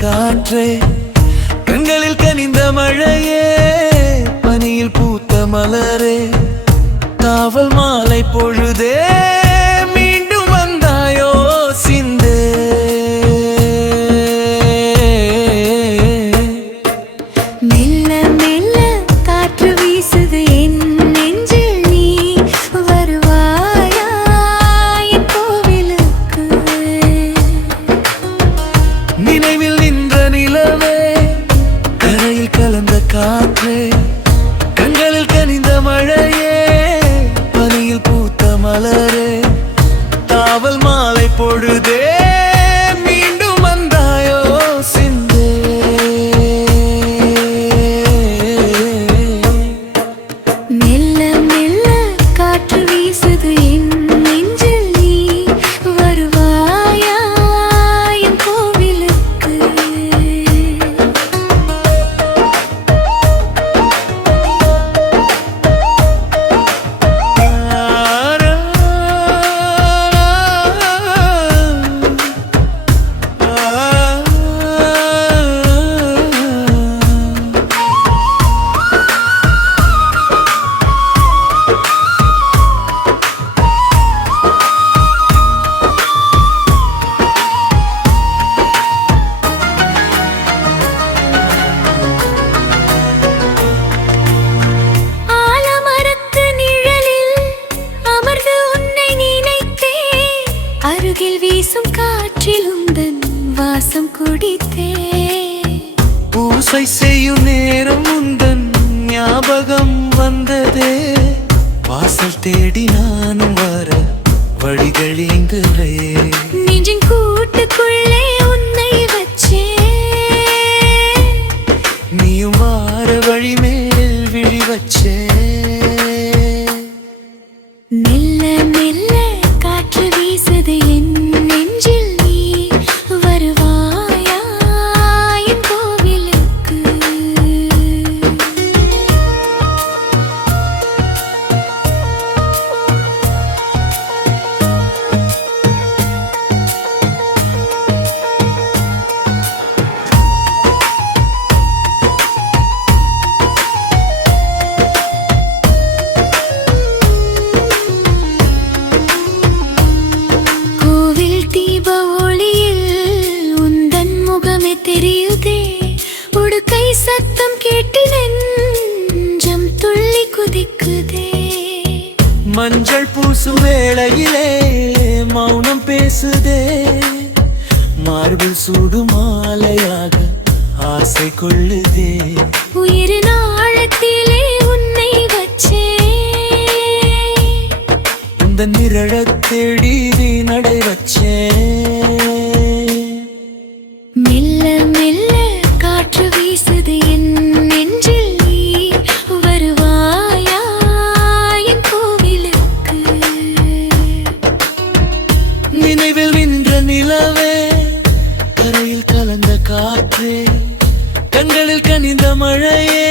காற்றே, கண்களில் கனிந்த மழையே, பனியில் பூத்த மலரே, காவல் மாலை பொழுதே, மீண்டும் வந்தாயோ சிந்தே. மெல்ல மெல்ல காற்று வீசுது என் நெஞ்சில், நீ வருவாயா என் கோவிலுக்கு? நினைவில் நின்ற நிலவே, கரையில் கலந்த காற்றே, கண்களில் கனிந்த மழையே, பனியில் பூத்த மலரே, காவல் மாலை பொழுதே, மீண்டும் வந்தாயோ சிந்தே. மெல்ல மெல்ல காற்று வீசுது என் நெஞ்சில், நீ வருவாயா என் கோவிலுக்கு? ஆலமரத்து நிழலில் அமர்ந்து உன்னை நினைத்தேன், அருகில் வீசும் காற்றில் உந்தன் வாசம் குடித்தேன். பூசை செய்யும் நேரம் உந்தன் ஞாபகம் வந்ததே, வாசல் தேடி நானும் வர வழிகள் எங்குதே. நெஞ்சின் கூட்டுக்குள்ளே உன்னை வச்சேன், நீயும் வார வழி மேல் விழி வச்சே. மெல்ல மெல்ல காற்று வீசுது என் நெஞ்சில், நீ வருவாயா என் கோவிலுக்கு? கோவில் தீப ஒளியில் உந்தன் முகமே தெரியுதே, உடுக்கை சத்தம் கேட்டு நெஞ்சம் துள்ளி குதிக்குதே. மஞ்சள் பூசும் வேளையிலே மௌனம் பேசுதே, மார்பில் சூடு மாலையாக ஆசை கொள்ளுதே. உயிரின் ஆழத்திலே உன்னை வச்சேன், இந்த நிழலைத் தேடி நீ நடை வச்சே. மெல்ல மெல்ல காற்று வீசுது என் நெஞ்சில், நீ வருவாயா என் கோவிலுக்கு? நினைவில் நின்ற நிலவே, கரையில் கலந்த காற்றே, கண்களில் கனிந்த மழையே,